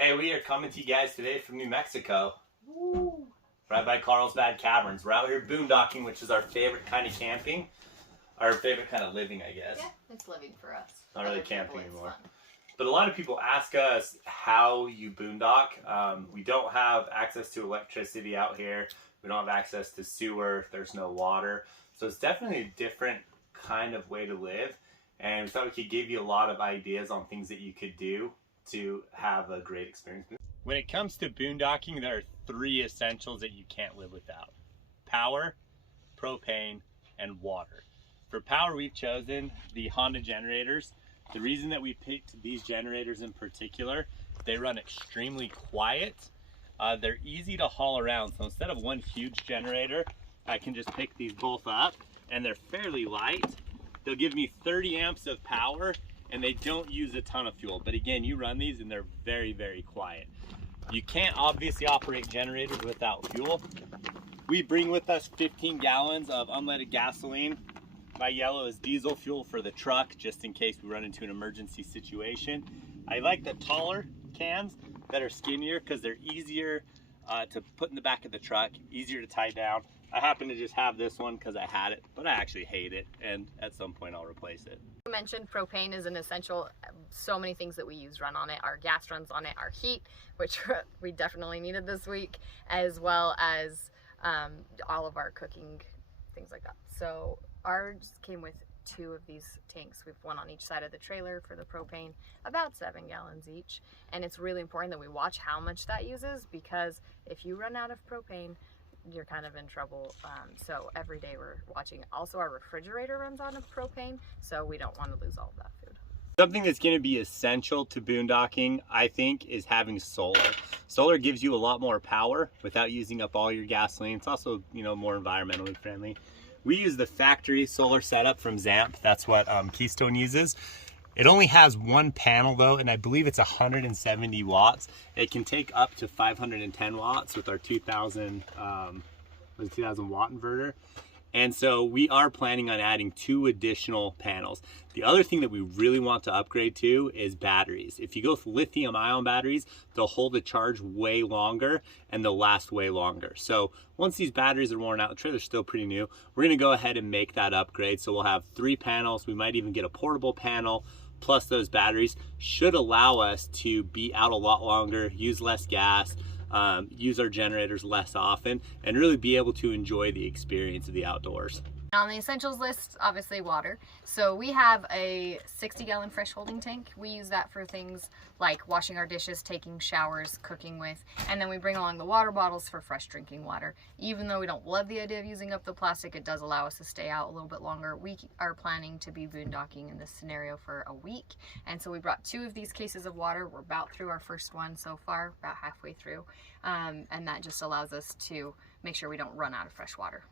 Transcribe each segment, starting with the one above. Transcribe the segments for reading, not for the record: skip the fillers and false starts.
Hey, we are coming to you guys today from New Mexico. Woo. Right by Carlsbad Caverns. We're out here boondocking, which is our favorite kind of camping. Our favorite kind of living, I guess. Yeah, it's living for us. Not really camping anymore. But a lot of people ask us how you boondock. We don't have access to electricity out here. We don't have access to sewer. There's no water. So it's definitely a different kind of way to live. And we thought we could give you a lot of ideas on things that you could do to have a great experience. When it comes to boondocking, there are three essentials that you can't live without: power, propane, and water. For power, we've chosen the Honda generators. The reason that we picked these generators in particular, they run extremely quiet. They're easy to haul around. So instead of one huge generator, I can just pick these both up, and they're fairly light. They'll give me 30 amps of power, and they don't use a ton of fuel. But again, you run these and they're very, very quiet. You can't obviously operate generators without fuel. We bring with us 15 gallons of unleaded gasoline. My yellow is diesel fuel for the truck, just in case we run into an emergency situation. I like the taller cans that are skinnier because they're easier to put in the back of the truck, easier to tie down. I happen to just have this one because I had it, but I actually hate it, and at some point I'll replace it. You mentioned propane is an essential. So many things that we use run on it. Our gas runs on it, our heat, which we definitely needed this week, as well as all of our cooking, things like that. So ours came with 2 of these tanks. We have one on each side of the trailer for the propane, about 7 gallons each. And it's really important that we watch how much that uses, because if you run out of propane, you're kind of in trouble. So every day we're watching. Also, our refrigerator runs on propane, so we don't want to lose all of that food. Something that's going to be essential to boondocking, I think, is having solar. Solar gives you a lot more power without using up all your gasoline. It's also, more environmentally friendly. We use the factory solar setup from Zamp. That's what Keystone uses. It only has one panel though, and I believe it's 170 watts. It can take up to 510 watts with our 2000 watt inverter. And so we are planning on adding 2 additional panels. The other thing that we really want to upgrade to is batteries. If you go with lithium ion batteries, they'll hold a charge way longer and they'll last way longer. So once these batteries are worn out, the trailer's still pretty new, we're gonna go ahead and make that upgrade. So we'll have 3 panels. We might even get a portable panel, plus those batteries should allow us to be out a lot longer, use less gas, use our generators less often, and really be able to enjoy the experience of the outdoors. On the essentials list, obviously water. So we have a 60-gallon fresh holding tank. We use that for things like washing our dishes, taking showers, cooking with, and then we bring along the water bottles for fresh drinking water. Even though we don't love the idea of using up the plastic, it does allow us to stay out a little bit longer. We are planning to be boondocking in this scenario for a week, and so we brought 2 of these cases of water. We're about through our first one so far, about halfway through, and that just allows us to make sure we don't run out of fresh water.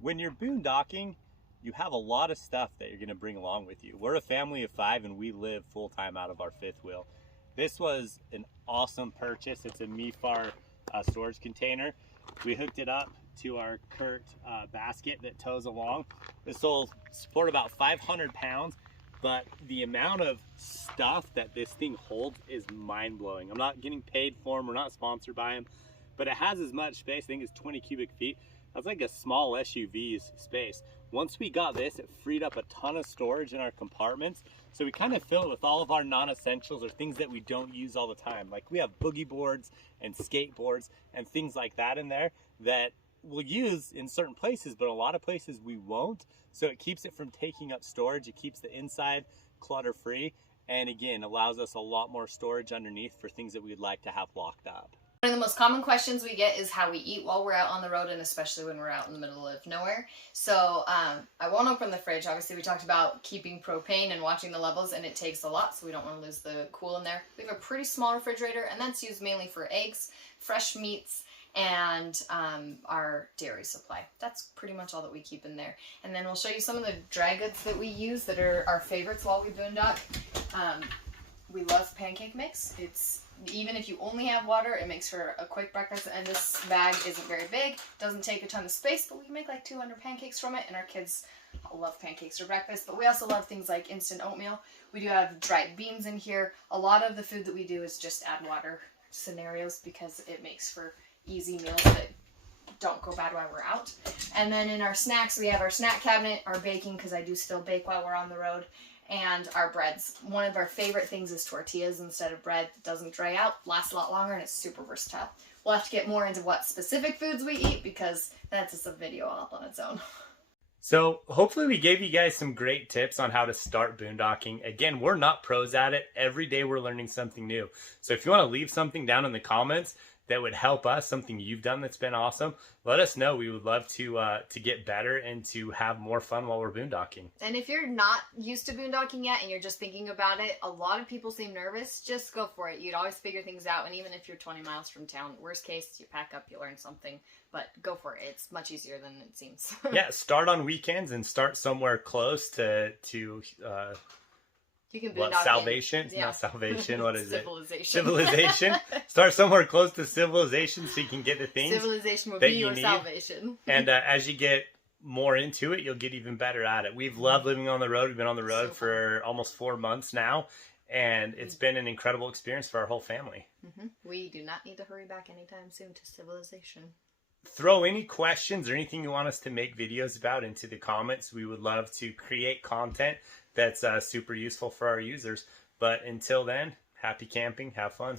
When you're boondocking, you have a lot of stuff that you're going to bring along with you. We're a family of 5 and we live full-time out of our 5th wheel. This was an awesome purchase. It's a MeFar storage container. We hooked it up to our Kurt basket that tows along. This will support about 500 pounds, but the amount of stuff that this thing holds is mind-blowing. I'm not getting paid for them. We're not sponsored by them, but it has as much space. I think it's 20 cubic feet. That's like a small SUV's space. Once we got this, it freed up a ton of storage in our compartments. So we kind of fill it with all of our non-essentials or things that we don't use all the time. Like we have boogie boards and skateboards and things like that in there that we'll use in certain places, but a lot of places we won't. So it keeps it from taking up storage. It keeps the inside clutter free. And again, allows us a lot more storage underneath for things that we'd like to have locked up. One of the most common questions we get is how we eat while we're out on the road, and especially when we're out in the middle of nowhere. So I won't open the fridge. Obviously, we talked about keeping propane and watching the levels, and it takes a lot, so we don't want to lose the cool in there. We have a pretty small refrigerator, and that's used mainly for eggs, fresh meats, and our dairy supply. That's pretty much all that we keep in there. And then we'll show you some of the dry goods that we use that are our favorites while we boondock. We love pancake mix. Even if you only have water, it makes for a quick breakfast, and this bag isn't very big, doesn't take a ton of space, but we can make like 200 pancakes from it, and our kids I love pancakes for breakfast, but we also love things like instant oatmeal. We do have dried beans in here. A lot of the food that we do is just add water scenarios because it makes for easy meals that don't go bad while we're out. And then in our snacks, we have our snack cabinet, our baking, because I do still bake while we're on the road, and our breads. One of our favorite things is tortillas instead of bread. It doesn't dry out, lasts a lot longer, and it's super versatile. We'll have to get more into what specific foods we eat because that's just a video all on its own. So hopefully we gave you guys some great tips on how to start boondocking. Again, we're not pros at it. Every day we're learning something new. So if you want to leave something down in the comments that would help us, something you've done that's been awesome, let us know. We would love to get better and to have more fun while we're boondocking. And if you're not used to boondocking yet and you're just thinking about it, a lot of people seem nervous. Just go for it. You'd always figure things out. And even if you're 20 miles from town, worst case, you pack up, you learn something. But go for it. It's much easier than it seems. Yeah, start on weekends and start somewhere close to you can what, boondock salvation? Yeah. Not salvation. What is Civilization. it? Civilization. Start somewhere close to civilization so you can get the things. Civilization will that be you your need. salvation. And as you get more into it, you'll get even better at it. We've loved living on the road. We've been on the road for almost 4 months now, and it's been an incredible experience for our whole family. We do not need to hurry back anytime soon to civilization. Throw any questions or anything you want us to make videos about into the comments. We would love to create content that's super useful for our users. But until then, happy camping, have fun.